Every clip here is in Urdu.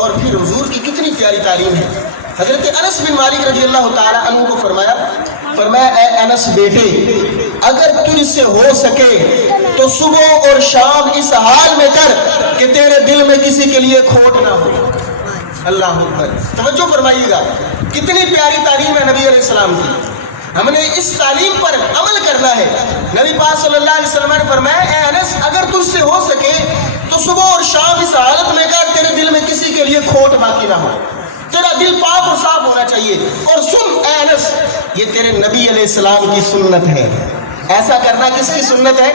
اور پھر حضور کی کتنی پیاری تعلیم ہے. حضرت انس بن مالک رضی اللہ تعالیٰ عنہ کو فرمایا اے انس بیٹے، اگر تجھ سے ہو سکے تو صبح اور شام اس حال میں کر کہ تیرے دل میں کسی کے لیے کھوٹ نہ ہو. اللہ اکبر. توجہ فرمائیے گا، کتنی پیاری تعلیم ہے نبی علیہ السلام کی. ہم نے اس تعلیم پر عمل کرنا ہے. نبی پاک صلی اللہ علیہ وسلم نے فرمایا اے انس اگر تجھ سے ہو سکے تو صبح اور شام اس حالت میں کر تیرے دل میں کسی کے لیے کھوٹ باقی نہ ہو. تیرا دل پاک اور صاف ہونا چاہیے. اور سن اے انس، یہ تیرے نبی علیہ السلام کی سنت ہے. ایسا کرنا کس کی سنت ہے؟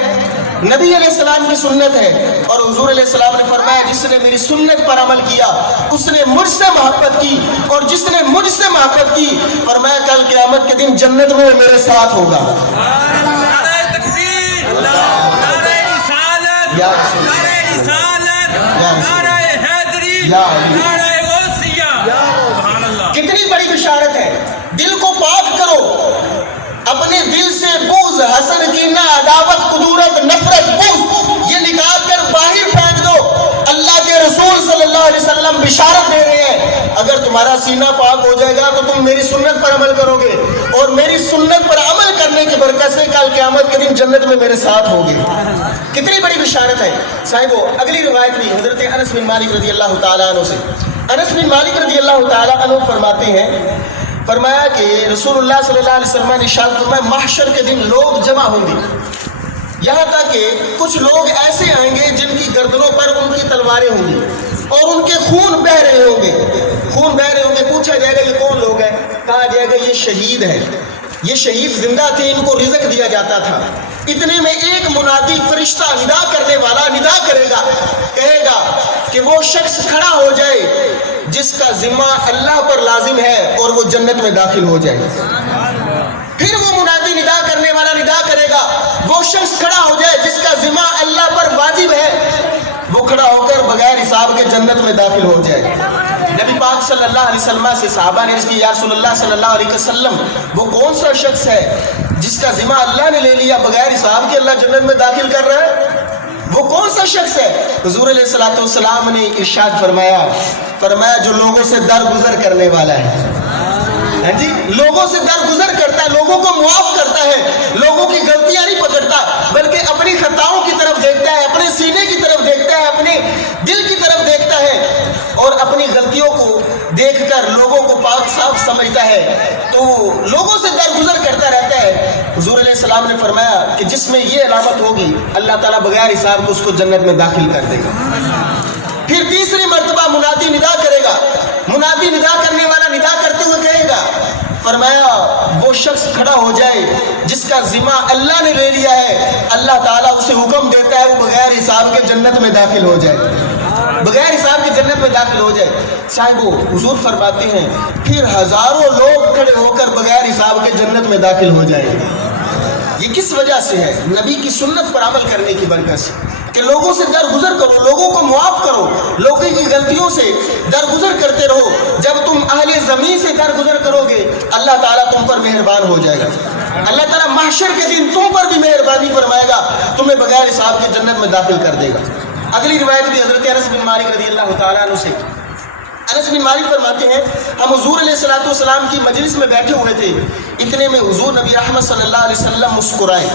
نبی علیہ السلام کی سنت ہے. اور حضور علیہ السلام نے فرمایا جس نے میری سنت پر عمل کیا اس نے مجھ سے محبت کی، اور جس نے مجھ سے محبت کی فرمایا کل قیامت کے دن جنت میں میرے ساتھ ہوگا. نعرہ تکبیر، نعرہ رسالت، نعرہ رسالت، نعرہ حیدری، نعرہ غوثیہ. سبحان اللہ. کتنی بڑی بشارت ہے. دل کو پاک کرو، اپنے دل سے بغض، حسد، کینہ، عداوت، کدورت، نفرت، بغض یہ نکال کر باہر پھینک دو. اللہ کے رسول صلی اللہ علیہ وسلم بشارت دے رہے ہیں اگر تمہارا سینہ پاک ہو جائے گا تو تم میری سنت پر عمل کرو گے، اور میری سنت پر عمل کرنے کی برکت سے کل قیامت کے دن جنت میں میرے ساتھ ہوگے. کتنی بڑی بشارت ہے صاحبو. اگلی روایت بھی حضرت انس بن مالک رضی اللہ تعالیٰ عنہ سے. انس بن مالک رضی اللہ تعالیٰ عنہ فرماتے ہیں، فرمایا کہ رسول اللہ صلی اللہ علیہ وسلم نے ارشاد فرمایا محشر کے دن لوگ جمع ہوں گے، یہاں تک کہ کچھ لوگ ایسے آئیں گے جن کی گردنوں پر ان کی تلواریں ہوں گی اور ان کے خون بہہ رہے ہوں گے. خون بہہ رہے ہوں گے. پوچھا جائے گا یہ کون لوگ ہیں؟ کہا جائے گا یہ شہید ہیں. یہ شہید زندہ تھے، ان کو رزق دیا جاتا تھا. اتنے میں ایک منادی فرشتہ ندا کرنے والا ندا کرے گا، کہے گا کہ وہ شخص کھڑا ہو جائے جس کا ذمہ اللہ پر لازم ہے اور وہ جنت میں داخل ہو جائے. پھر وہ منادی ندا کرنے والا ندا کرے گا وہ شخص کھڑا ہو جائے جس کا ذمہ اللہ پر واجب ہے، وہ کھڑا ہو کر بغیر حساب کے جنت میں داخل ہو جائے. نبی پاک صلی اللہ علیہ وسلم سے صحابہ نے عرض کی یا رسول اللہ صلی اللہ علیہ وسلم وہ کون سا شخص ہے جس کا ذمہ اللہ نے لے لیا بغیر حساب کے اللہ جنت میں داخل کر رہا ہے؟ وہ کون سا شخص ہے؟ حضور علیہ الصلوۃ والسلام نے ارشاد فرمایا جو لوگوں سے درگزر کرنے والا ہے. ہاں جی، لوگوں سے درگزر کرتا ہے، لوگوں کو معاف کرتا ہے، لوگوں کی غلطیاں نہیں پکڑتا بلکہ اپنی خطاؤں کی طرف دیکھتا ہے، اپنے سینے کی طرف دیکھتا ہے، اپنے دل کی طرف دیکھتا ہے اور اپنی غلطیوں کو دیکھ کر لوگوں کو پاک صاف سمجھتا ہے تو لوگوں سے درگزر کرتا رہتا ہے. حضور علیہ السلام نے فرمایا کہ جس میں یہ علامت ہوگی اللہ تعالیٰ بغیر حساب اس کو جنت میں داخل کر دے گا. پھر تیسری مرتبہ منادی ندا کرے گا. منادی ندا کرنے والا ندا کرتے ہوئے کہے گا، فرمایا وہ شخص کھڑا ہو جائے جس کا ذمہ اللہ نے لے لیا ہے، اللہ تعالیٰ اسے حکم دیتا ہے وہ بغیر حساب کے جنت میں داخل ہو جائے، بغیر حساب کے جنت میں داخل ہو جائے. صاحبو حضور فرماتے ہیں پھر ہزاروں لوگ کھڑے ہو کر بغیر حساب کے جنت میں داخل ہو جائیں گے. یہ کس وجہ سے ہے؟ نبی کی سنت پر عمل کرنے کی برکت سے کہ لوگوں سے درگزر کرو، لوگوں کو معاف کرو، لوگوں کی غلطیوں سے درگزر کرتے رہو. جب تم اہل زمین سے درگزر کرو گے اللہ تعالیٰ تم پر مہربان ہو جائے گا. اللہ تعالیٰ محشر کے دن تم پر بھی مہربانی فرمائے گا، تمہیں بغیر حساب کے جنت میں داخل کر دے گا. اگلی روایت بھی حضرت انس بن مالک رضی اللہ تعالیٰ عنہ سے. انس بن مالک فرماتے ہیں ہم حضور علیہ الصلوۃ والسلام کی مجلس میں بیٹھے ہوئے تھے، اتنے میں حضور نبی رحمت صلی اللہ علیہ وسلم مسکرائے.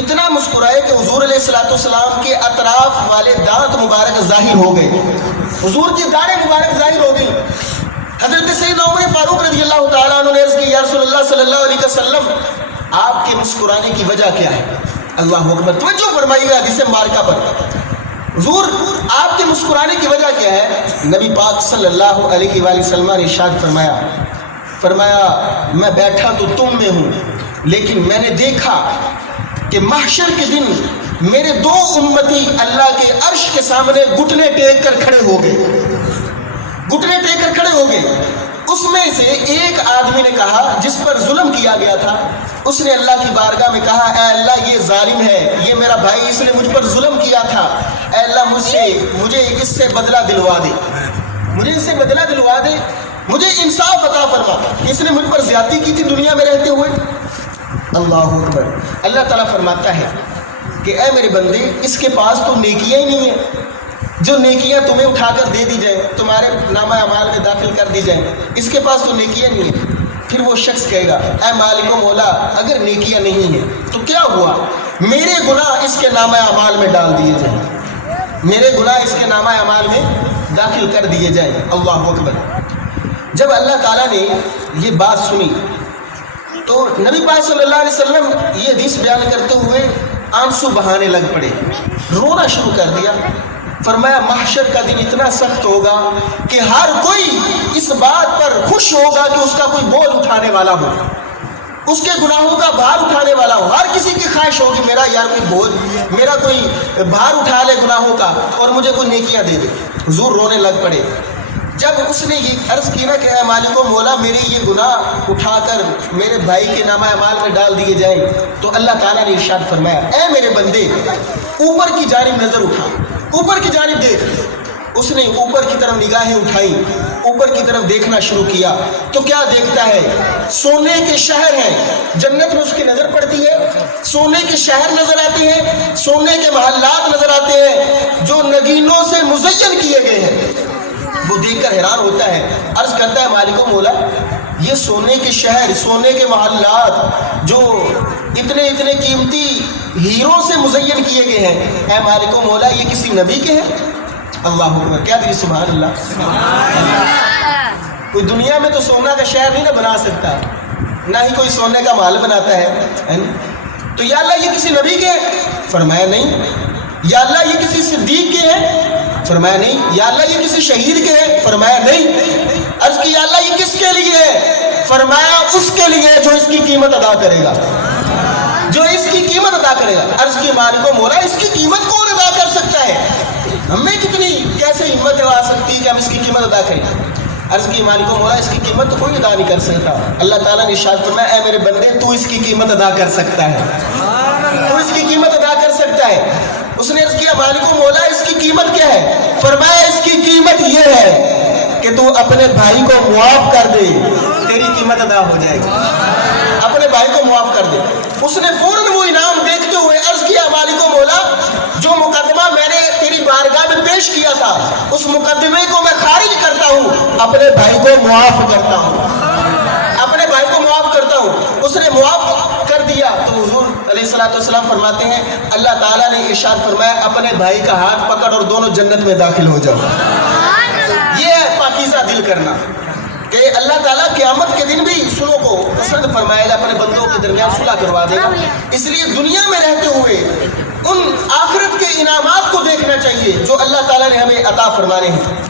اتنا مسکرائے کہ حضور علیہ الصلوۃ والسلام کے اطراف والے دانت مبارک ظاہر ہو گئے. حضور کی داڑھیں مبارک ظاہر ہو گئی. حضرت سیدنا عمر فاروق رضی اللہ تعالیٰ عنہ نے عرض کی یا رسول اللہ صلی اللہ علیہ وسلم آپ کے مسکرانے کی وجہ کیا ہے؟ اللہ اکبر. توجہ فرمائیے گا حدیث مبارکہ پر. حضور آپ کے مسکرانے کی وجہ کیا ہے؟ نبی پاک صلی اللہ علیہ وآلہ وسلم نے ارشاد فرمایا میں بیٹھا تو تم میں ہوں لیکن میں نے دیکھا کہ محشر کے دن میرے دو امتی اللہ کے عرش کے سامنے گھٹنے ٹیک کر کھڑے ہو گئے. گھٹنے ٹیک کر کھڑے ہو گئے. اس میں سے ایک آدمی نے کہا جس پر ظلم کیا گیا تھا، اس نے اللہ کی بارگاہ میں کہا اے اللہ یہ ظالم ہے، یہ میرا بھائی، اس نے مجھ پر ظلم کیا تھا، اے اللہ مجھے اس سے بدلہ دلوا دے، مجھے اس سے بدلہ دلوا دے، مجھے انصاف عطا فرما، اس نے مجھ پر زیادتی کی تھی دنیا میں رہتے ہوئے. اللہ اکبر. اللہ تعالیٰ فرماتا ہے کہ اے میرے بندے اس کے پاس تو نیکیاں ہی نہیں ہیں، جو نیکیاں تمہیں اٹھا کر دے دی جائیں, تمہارے نامہ اعمال میں داخل کر دی جائیں, اس کے پاس تو نیکیاں نہیں ہیں. پھر وہ شخص کہے گا اے مالک و مولا اگر نیکیاں نہیں ہیں تو کیا ہوا, میرے گناہ اس کے نامہ اعمال میں ڈال دیے جائیں, میرے گناہ اس کے نامہ اعمال میں داخل کر دیے جائیں. اللہ اکبر. جب اللہ تعالیٰ نے یہ بات سنی تو نبی پاک صلی اللہ علیہ وسلم یہ حدیث بیان کرتے ہوئے آنسو بہانے لگ پڑے, رونا شروع کر دیا. فرمایا محشر کا دن اتنا سخت ہوگا کہ ہر کوئی اس بات پر خوش ہوگا کہ اس کا کوئی بوجھ اٹھانے والا ہو, اس کے گناہوں کا بھار اٹھانے والا ہو. ہر کسی کی خواہش ہوگی میرا یار کوئی بوجھ, میرا کوئی بھار اٹھا لے گناہوں کا اور مجھے کوئی نیکیاں دے دے. حضور رونے لگ پڑے. جب اس نے یہ عرض کی نا کہ اے مالک و مولا میرے یہ گناہ اٹھا کر میرے بھائی کے نامہ اعمال میں ڈال دیے جائیں, تو اللہ تعالیٰ نے ارشاد فرمایا اے میرے بندے اوپر کی جانب نظر اٹھا, اوپر کی جانب دیکھ. اس نے اوپر کی طرف نگاہیں اٹھائیں, اوپر کی طرف دیکھنا شروع کیا تو کیا دیکھتا ہے, سونے کے شہر ہیں. جنت میں اس کی نظر پڑتی ہے, سونے کے شہر نظر آتے ہیں, سونے کے محلات نظر آتے ہیں جو نگینوں سے مزین کیے گئے ہیں. وہ دیکھ کر حیران ہوتا ہے, عرض کرتا ہے مالک و مولا یہ سونے کے شہر, سونے کے محلات جو اتنے اتنے قیمتی ہیروں سے مزین کیے گئے ہیں, اے مالک و مولا یہ کسی نبی کے ہیں؟ اللہ اکبر. کیا دیکھیے سبحان اللہ. کوئی دنیا میں تو سونا کا شہر نہیں نہ بنا سکتا, نہ ہی کوئی سونے کا محل بناتا ہے. تو یا اللہ یہ کسی نبی کے ہیں؟ فرمایا نہیں. یا اللہ یہ کسی صدیق کے ہیں؟ فرمایا نہیں. یا اللہ یہ کسی شہید کے ہیں؟ فرمایا نہیں. عرض کی یا اللہ یہ کس کے لیے ہے؟ فرمایا اس کے لیے جو اس کی قیمت ادا کرے گا, جو اس کی قیمت ادا کرے گا. عرض کی مالک و مولا اس کی قیمت کون ادا کر سکتا ہے؟ ہمیں کتنی کیسے ہمت آ سکتی ہے کہ ہم اس کی قیمت ادا کریں؟ عرض کی مالک و مولا اس کی قیمت تو کوئی ادا نہیں کر سکتا. اللہ تعالیٰ نے ارشاد فرمایا اے میرے بندے تو اس کی قیمت ادا کر سکتا ہے, تو اس کی قیمت ادا کر سکتا ہے. اس نے عرض کیا مالک و مولا اس کی قیمت کیا ہے؟ فرمایا اس کی قیمت یہ ہے کہ تو اپنے بھائی کو معاف کر دے, تیری قیمت ادا ہو جائے گی. اپنے بھائی کو معاف کر دے. اس نے فوراً وہ انعام دیکھتے ہوئے عرض کیا مالک و مولا جو مقدمہ میں نے تیری بارگاہ میں پیش کیا تھا اس مقدمے کو میں خارج کرتا ہوں, اپنے بھائی کو معاف کرتا ہوں, اپنے بھائی کو معاف کرتا ہوں. اس نے معاف کر دیا تو حضور علیہ الصلوۃ والسلام فرماتے ہیں اللہ تعالیٰ نے ارشاد فرمایا اپنے بھائی کا ہاتھ پکڑ اور دونوں جنت میں داخل ہو جاؤ. یہ ہے پاکیزہ دل کرنا کہ اللہ تعالیٰ قیامت کے دن بھی صلح کو پسند فرمائے گا, اپنے بندوں کے درمیان صلح کروا دے گا. اس لیے دنیا میں رہتے ہوئے ان آخرت کے انعامات کو دیکھنا چاہیے جو اللہ تعالیٰ نے ہمیں عطا فرمانے ہیں.